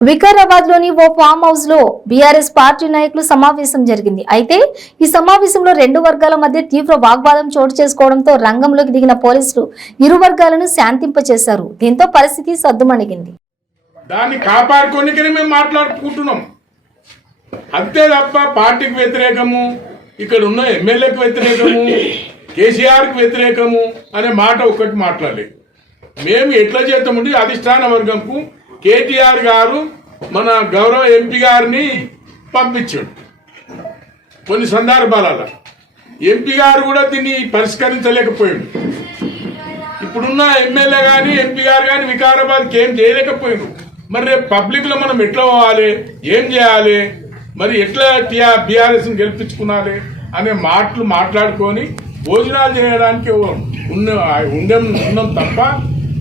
వికారాబాద్లోని ఓ ఫామ్ హౌస్లో బీఆర్ఎస్ పార్టీ నాయకులు సమావేశం జరిగింది. అయితే ఈ సమావేశంలో రెండు వర్గాల మధ్య తీవ్ర వాగ్వాదం చోటు చేసుకోవడంతో రంగంలోకి దిగిన పోలీసులు ఇరు వర్గాలను శాంతింపచేశారు. దీంతో పరిస్థితి సద్దుమణిగింది. దాన్ని కాపాడుకోనికనే మేము మాట్లాడుకుంటున్నాం. అంతే తప్ప పార్టీకి వ్యతిరేకము ఇక్కడ ఉన్న ఎమ్మెల్యేకి వ్యతిరేకము కేసీఆర్కి వ్యతిరేకము అనే మాట ఒకటి మాట్లాడలేదు. మేము ఎట్లా చేస్తామంటే అధిష్టాన వర్గంకు కేటీఆర్ గారు మన గౌరవ ఎంపీ గారిని పంపించాడు. కొన్ని సందర్భాలలో. ఎంపీ గారు కూడా దీన్ని పరిష్కరించలేకపోయాడు. ఇప్పుడున్న ఎమ్మెల్యే కానీ ఎంపీ గారు కానీ వికారాబాద్కి ఏం చేయలేకపోయారు. మరి రేపు పబ్లిక్లో మనం ఎట్లా పోవాలి? ఏం చేయాలి? మరి ఎట్లా టీఆర్ బీఆర్ఎస్ని గెలిపించుకున్నాలి అనే మాటలు మాట్లాడుకొని భోజనాలు చేయడానికి ఉన్న ఉండే ఉన్నాం తప్ప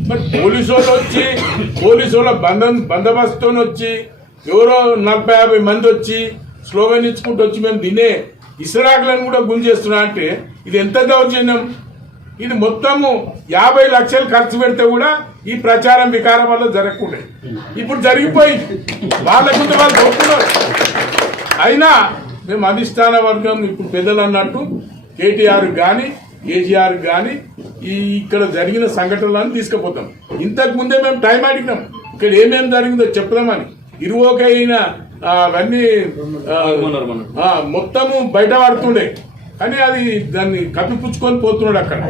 మరి పోలీసు వాళ్ళు వచ్చి పోలీసు వాళ్ళ బంధం బందోబస్తుతో వచ్చి ఎవరో నలభై యాభై మంది వచ్చి స్లోగన్ ఇచ్చుకుంటూ వచ్చి మేము తినే ఇసురాకులను కూడా గుంజేస్తున్నా అంటే ఇది ఎంత దౌర్జన్యం? ఇది మొత్తము యాభై లక్షలు ఖర్చు పెడితే కూడా ఈ ప్రచారం వికారం వల్ల జరగకుండా ఇప్పుడు జరిగిపోయింది. వాళ్ళకు వాళ్ళు ఒప్పుకున్నారు అయినా మేము అధిష్టాన వర్గం ఇప్పుడు పెద్దలు అన్నట్టు కేటీఆర్ కానీ కేసీఆర్ కానీ ఈ ఇక్కడ జరిగిన సంఘటనలను తీసుకుపోతాం. ఇంతకు ముందే మేము టైం అడిగినాం. ఇక్కడ ఏమేమి జరిగిందో చెప్దామని. ఇరువోకైన అవన్నీ మొత్తము బయట పడుతుండే. కానీ అది దాన్ని కప్పిపుచ్చుకొని పోతున్నాడు అక్కడ.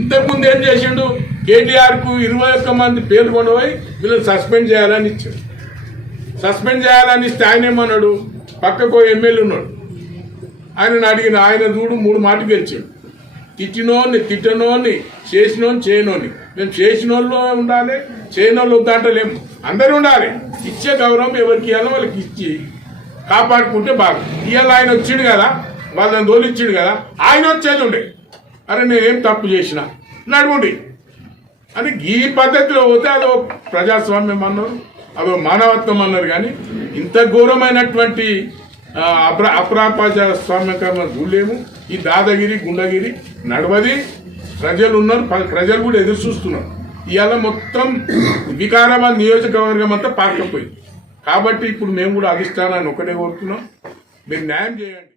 ఇంతకుముందు ఏం చేసిండు? కేటీఆర్కు ఇరవై ఒక్క మంది పేర్లు కొనబోయి వీళ్ళని సస్పెండ్ చేయాలని ఇచ్చాడు. సస్పెండ్ చేయాలని ఇస్తే ఆయన ఏమన్నాడు? పక్కకు ఎమ్మెల్యే ఉన్నాడు. ఆయనను అడిగిన ఆయన చూడు మూడు మాటలు గెలిచాడు. తిట్టినోని తిట్టనోని చేసినోని చేయనోని మేము చేసినోళ్ళు ఉండాలి చేయనోళ్ళు వద్దంటలేము అందరూ ఉండాలి. ఇచ్చే గౌరవం ఎవరికి ఇవ్వాలో వాళ్ళకి ఇచ్చి కాపాడుకుంటే బాగా. ఇవాళ ఆయన వచ్చిండు కదా వాళ్ళని తోలిచ్చిండు కదా ఆయన వచ్చేది ఉండే. అరే నేనేం తప్పు చేసిన? నడుముండి. అని ఈ పద్ధతిలో పోతే అదో ప్రజాస్వామ్యం అన్నారు అదో మానవత్వం అన్నారు కానీ ఇంత ఘోరమైనటువంటి అప్ర అప్రాప్రజాస్వామ్యకరణ గుళ్ళేము ఈ దాదాగిరి గుండగిరి నడవది. ప్రజలు ఉన్నారు ప్రజలు కూడా ఎదురు చూస్తున్నారు. ఇవాళ మొత్తం వికారాబాద్ నియోజకవర్గం అంతా పారకపోయింది కాబట్టి ఇప్పుడు మేము కూడా అధిష్టానాన్ని ఒకటే కోరుతున్నాం. మీరు న్యాయం చేయండి.